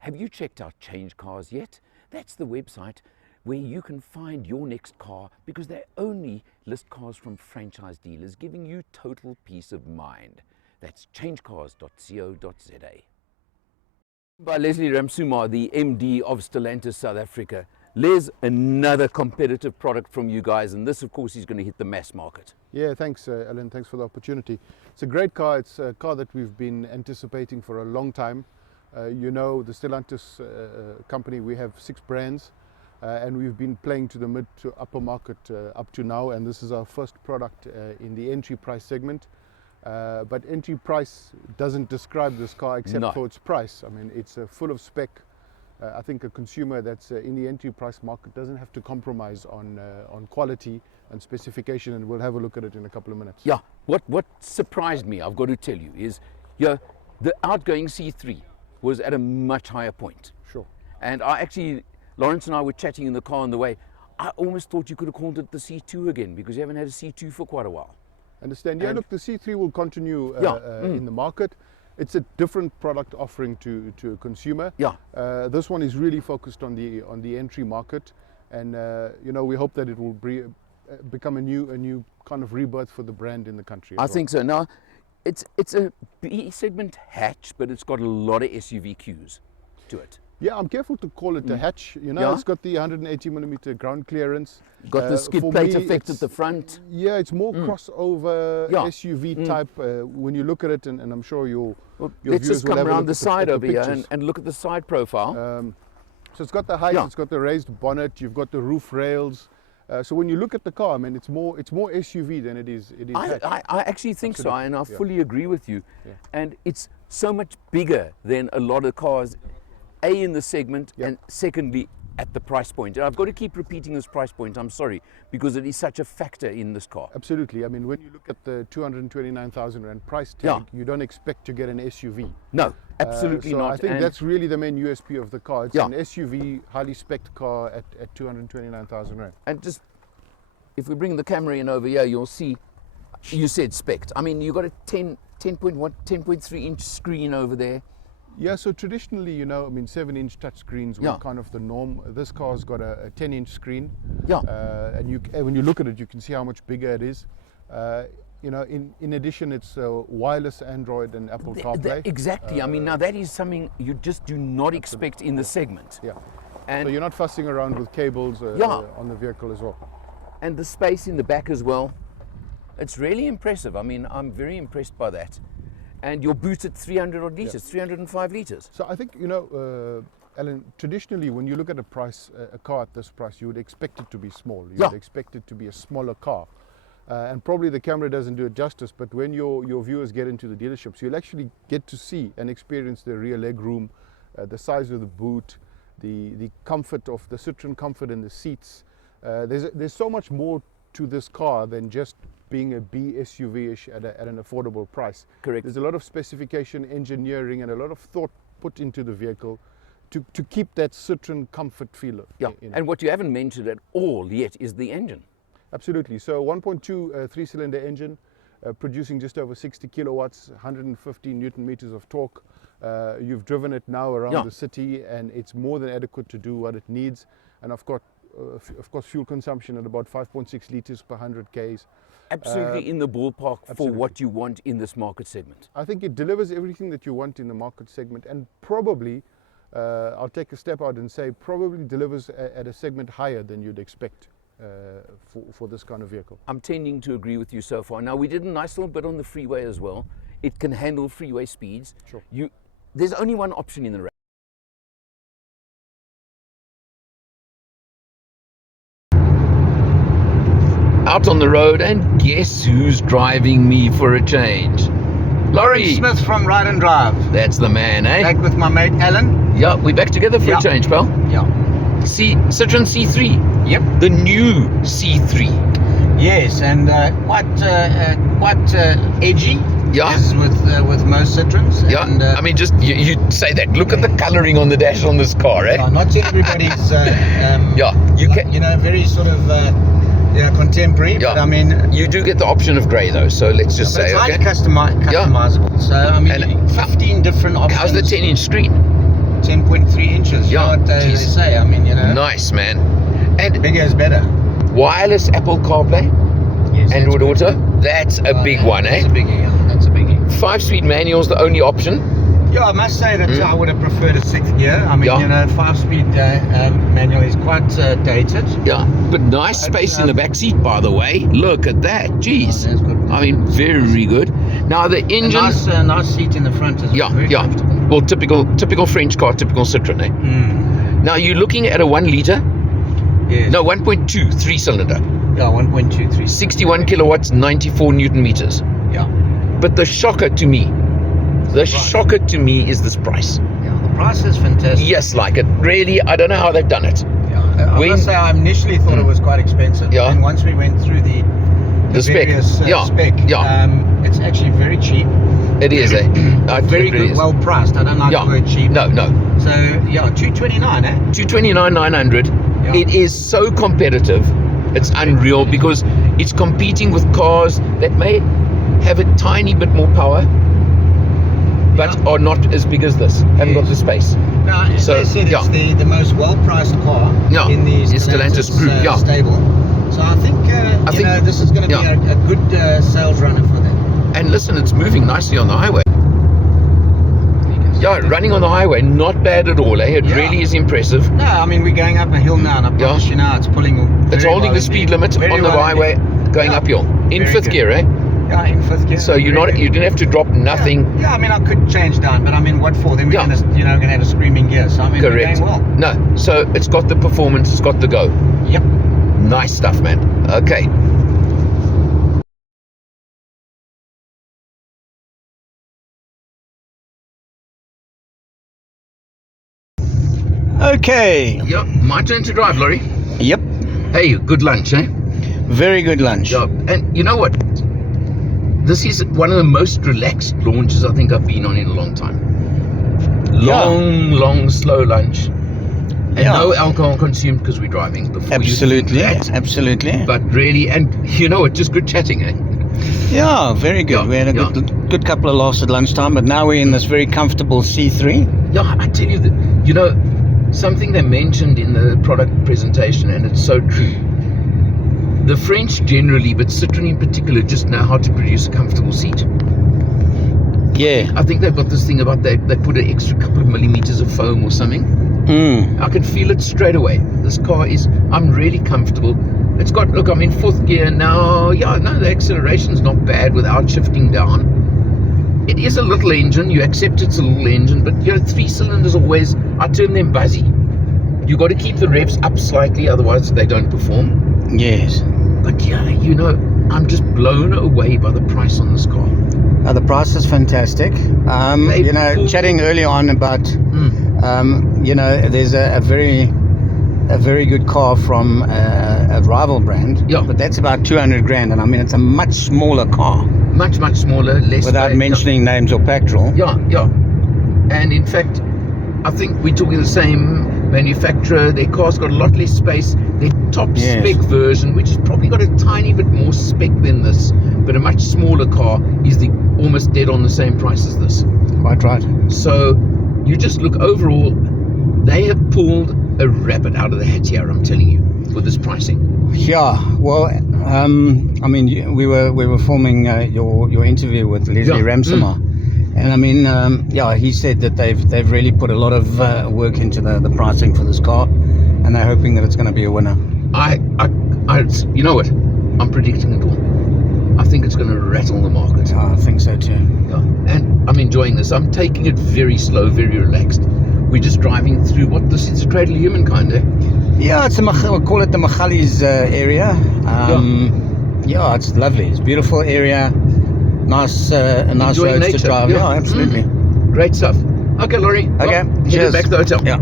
Have you checked out Change Cars yet? That's the website where you can find your next car, because they only list cars from franchise dealers, giving you total peace of mind. That's changecars.co.za. By Leslie Ramsuma, the MD of Stellantis South Africa. Les, another competitive product from you guys, and this of course is going to hit the mass market. Yeah, thanks Alan, thanks for the opportunity. It's a great car. It's a car that we've been anticipating for a long time. You know, the Stellantis company, we have 6 brands, and we've been playing to the mid to upper market up to now, and this is our first product in the entry price segment. But entry price doesn't describe this car except for its price. I mean, it's full of spec. I think a consumer that's in the entry price market doesn't have to compromise on quality and specification, and we'll have a look at it in a couple of minutes. Yeah, what surprised me, I've got to tell you, is the outgoing C3 was at a much higher point. Sure. And Lawrence and I were chatting in the car on the way. I almost thought you could have called it the C2 again, because you haven't had a C2 for quite a while. Understand? Yeah, look, the C3 will continue in the market. It's a different product offering to a consumer. Yeah. This one is really focused on the entry market, and you know, we hope that it will become a new kind of rebirth for the brand in the country. I think so. Now, it's a B segment hatch, but it's got a lot of SUV cues to it. Yeah, I'm careful to call it a hatch. You know, it's got the 180mm ground clearance. Got the skid plate effect at the front. Yeah, it's more crossover SUV type. When you look at it, and I'm sure your let's viewers just come will have around the at side over here pictures. and look at the side profile. So it's got the height, it's got the raised bonnet, you've got the roof rails. So when you look at the car, I mean, it's more SUV than it is hatch. I actually think so, and I fully agree with you. Yeah. And it's so much bigger than a lot of cars, A, in the segment, and secondly, at the price point. And I've got to keep repeating this price point, I'm sorry, because it is such a factor in this car. Absolutely. I mean, when you look at the 229,000 Rand price tag, you don't expect to get an SUV. No, absolutely not. I think that's really the main USP of the car. It's an SUV, highly spec'd car at 229,000 Rand. And just, if we bring the camera in over here, you'll see, you said spec'd. I mean, you've got a 10.3 inch screen over there. Yeah, so traditionally, you know, I mean, 7-inch touch screens were kind of the norm. This car's got a 10-inch screen. Yeah. And when you look at it, you can see how much bigger it is. You know, in addition, it's wireless Android and Apple Carplay. Exactly. I mean, now that is something you just do not expect in the segment. Yeah. And so you're not fussing around with cables on the vehicle as well. And the space in the back as well. It's really impressive. I mean, I'm very impressed by that. And your boot at 300 odd litres, 305 litres. So I think, you know, Alan, traditionally when you look at a car at this price, you would expect it to be small. You would expect it to be a smaller car. And probably the camera doesn't do it justice, but when your viewers get into the dealerships, you'll actually get to see and experience the rear leg room, the size of the boot, the comfort of the Citroen comfort in the seats. There's so much more to this car than just being a B SUV-ish at an affordable price. Correct. There's a lot of specification, engineering, and a lot of thought put into the vehicle to keep that Citroen comfort feel. Yeah, and what you haven't mentioned at all yet is the engine. Absolutely. So 1.2 3-cylinder engine, producing just over 60 kilowatts, 115 Newton meters of torque. You've driven it now around the city, and it's more than adequate to do what it needs. And of course, fuel consumption at about 5.6 liters per 100 Ks. Absolutely in the ballpark for what you want in this market segment. I think it delivers everything that you want in the market segment, and probably, I'll take a step out and say, probably delivers at a segment higher than you'd expect for this kind of vehicle. I'm tending to agree with you so far. Now, we did a nice little bit on the freeway as well. It can handle freeway speeds. Sure. There's only one option in the race. Out on the road, and guess who's driving me for a change? Laurie Smith from Ride and Drive. That's the man, eh? Back with my mate Alan. Yeah, we're back together for a change, pal. Yeah. Citroen C3. Yep. The new C3. Yes, and quite edgy. Yeah. As with most Citroens. Yeah. And, I mean, just you say that. Look at the colouring on the dash on this car, eh? Not everybody's. You know, very sort of. Contemporary, but I mean, you do get the option of grey though, so let's just say, it's highly customizable. So I mean, 15 different options. How's the 10-inch screen? 10.3 inches. Yeah, You know what they geez. say. I mean, you know, Nice, man. And bigger is better. wireless Apple Carplay, Yes, Android that's good. Auto. That's a big Yeah, one, eh? That's a biggie. Yeah, that's a biggie. 5-speed manual's the only option. Yeah, I must say that I would have preferred a 6th gear. I mean, Yeah. you know, 5-speed manual is quite dated. Yeah, but nice space in the back seat, by the way. Look at that, jeez. Oh, that's good. I mean, very good. Now the A engine, nice seat in the front as well. Very comfortable. Well, typical French car, typical Citroen. Eh? Now you're looking at a 1 liter, Yes. no 1.2 3-cylinder, Yeah, 1.23. 61 kilowatts, 94 Newton meters. Yeah. But the shocker to me is this price. Yeah, the price is fantastic. Yes, like it. Really, I don't know how they've done it. Yeah, I must say I initially thought it was quite expensive. Yeah. And once we went through the spec. various Yeah. spec, Yeah. it's actually very cheap. It is, eh? Very It good, is. well priced. I don't like Yeah. the word cheap. No. So, yeah, 229, eh? 229,900. Yeah. It is so competitive. It's unreal because it's competing with cars that may have a tiny bit more power, but Yeah. are not as big as this. Haven't got the space. Now, as So, I said, yeah. it's the most well-priced car Yeah, in the it's Stellantis group, yeah. stable. So I think, you know, this is going to be yeah. a good sales runner for them. And listen, it's moving nicely on the highway. Yeah, running on the highway, not bad at all. Eh? It Yeah. really is impressive. No, I mean, we're going up a hill now, and I promise you now, it's pulling. It's very holding well the speed indeed. limit Very on the well highway, indeed. going Yeah. uphill. In Very 5th good. gear, eh? Yeah, in 5th gear. So you didn't have to drop nothing. Yeah, I mean, I could change down, but I mean, what for? Then we're Yeah. going to have a screaming gear. So I mean, Correct. we're going well. No, so it's got the performance, it's got the go. Yep. Nice stuff, man. Okay. Okay. Yeah, my turn to drive, Laurie. Yep. Hey, good lunch, eh? Very good lunch. Yeah, and you know what? This is one of the most relaxed launches I think I've been on in a long time. Long, slow lunch. And no alcohol consumed because we're driving. Before Absolutely. You think that. Absolutely. But really, and you know what? Just good chatting, eh? Yeah, very good. Yeah, We had a good couple of laughs at lunchtime, but now we're in this very comfortable C3. Yeah, I tell you that, you know, something they mentioned in the product presentation, and it's so true. The French generally, but Citroen in particular, just know how to produce a comfortable seat. Yeah. I think they've got this thing about they put an extra couple of millimeters of foam or something. I can feel it straight away. This car I'm really comfortable. It's got, look, I'm in 4th gear now. Yeah, no, the acceleration's not bad without shifting down. It is a little engine. You accept it's a little engine, but you know, 3 cylinders always, I term them buzzy. You got to keep the revs up slightly, otherwise they don't perform. Yes. But yeah, you know, I'm just blown away by the price on this car. The price is fantastic. You know, chatting early on about, you know, there's a very good car from a rival brand. Yeah. But that's about 200 grand, and I mean, it's a much smaller car. Much smaller, less. Without mentioning names or petrol. Yeah. And in fact, I think we're talking the same manufacturer. Their car's got a lot less space. Their top spec version, which has probably got a tiny bit more spec than this, but a much smaller car, is almost dead on the same price as this. Quite right. So you just look overall, they have pulled a rabbit out of the hat here, I'm telling you, with this pricing. Yeah, well, I mean, we were filming your interview with Leslie Ramsamar, and I mean, he said that they've really put a lot of work into the pricing for this car, and they're hoping that it's going to be a winner. You know what? I'm predicting it all. I think it's going to rattle the market. I think so too. Yeah. And I'm enjoying this. I'm taking it very slow, very relaxed. We're just driving through it's a cradle of humankind, eh? Yeah, we'll call it the Machalis area. Yeah, it's lovely. It's a beautiful area. Nice roads nature. to drive. Yeah, absolutely. Great stuff. Okay, Laurie. Okay, Headed back to the hotel. Yeah.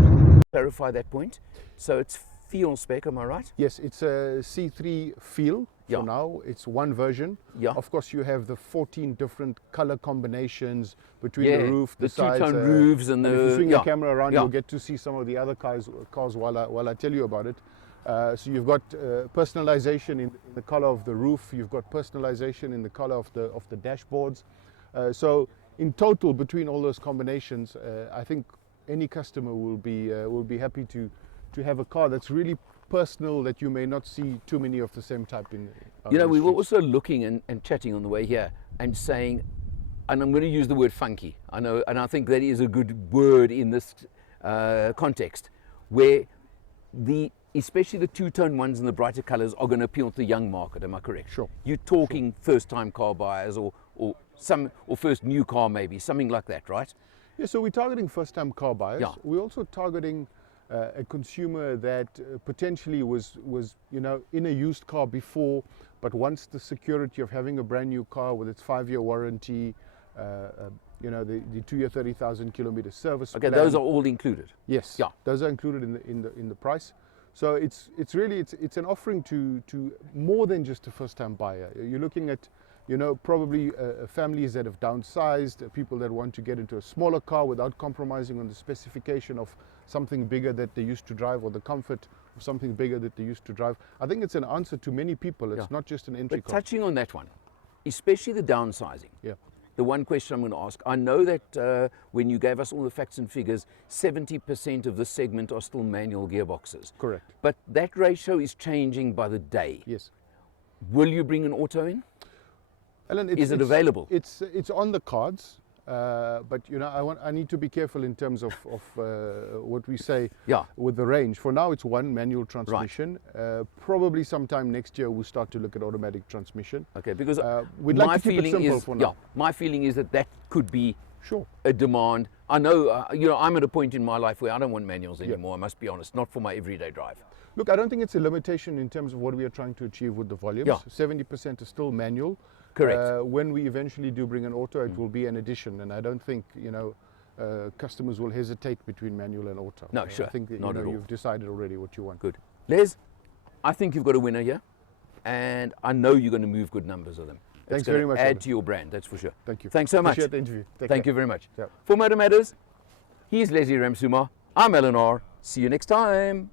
Clarify that point. So it's feel spec, am I right? Yes, it's a C3 feel. Yeah. For now, it's one version. Yeah. Of course, you have the 14 different color combinations between the roof, the sides, two-tone roofs, and if you swing the the camera around, you'll get to see some of the other cars while I tell you about it. So you've got personalization in the color of the roof. You've got personalization in the color of the dashboards. So in total, between all those combinations, I think any customer will be happy to have a car that's really personal, that you may not see too many of the same type in. You know, the we were streets. also looking and chatting on the way here and saying, and I'm going to use the word funky. I know, and I think that is a good word in this context, where especially the two-tone ones and the brighter colours are going to appeal to the young market. Am I correct? Sure. You're talking first-time car buyers or first new car, maybe something like that, right? Yeah, so we're targeting first-time car buyers. Yeah. We're also targeting a consumer that potentially was in a used car before, but wants the security of having a brand new car with its 5-year warranty, the 2-year 30,000 kilometer service. Okay, plan. those are all included. Yes. Yeah. Those are included in the price. So it's really an offering to more than just a first-time buyer. You're looking at probably families that have downsized, people that want to get into a smaller car without compromising on the specification of something bigger that they used to drive, or the comfort of something bigger that they used to drive. I think it's an answer to many people. It's not just an entry But car. touching on that one, especially the downsizing. Yeah. The one question I'm going to ask, I know that when you gave us all the facts and figures, 70% of this segment are still manual gearboxes. Correct. But that ratio is changing by the day. Yes. Will you bring an auto in? Alan, Is it available? It's on the cards, but I need to be careful in terms of what we say. Yeah. With the range. For now, it's one manual transmission. Probably sometime next year we'll start to look at automatic transmission. Okay, because we'd my like to keep it feeling simple is, for now. my feeling is that could be Sure. a demand. I know, I'm at a point in my life where I don't want manuals anymore. I must be honest, not for my everyday drive. Look, I don't think it's a limitation in terms of what we are trying to achieve with the volumes. Yeah. 70% is still manual. Correct. When we eventually do bring an auto, it will be an addition, and I don't think customers will hesitate between manual and auto. No, sure. I think Not at all. you've decided already what you want. Good. Les, I think you've got a winner here, and I know you're going to move good numbers of them. Thanks It's gonna very much, Add Adam. to your brand, that's for sure. Thank you. Thanks so much. Appreciate the interview. Take Thank care. you very much. Yeah. For Motor Matters, he's Leslie Ramsuma. I'm Eleanor. See you next time.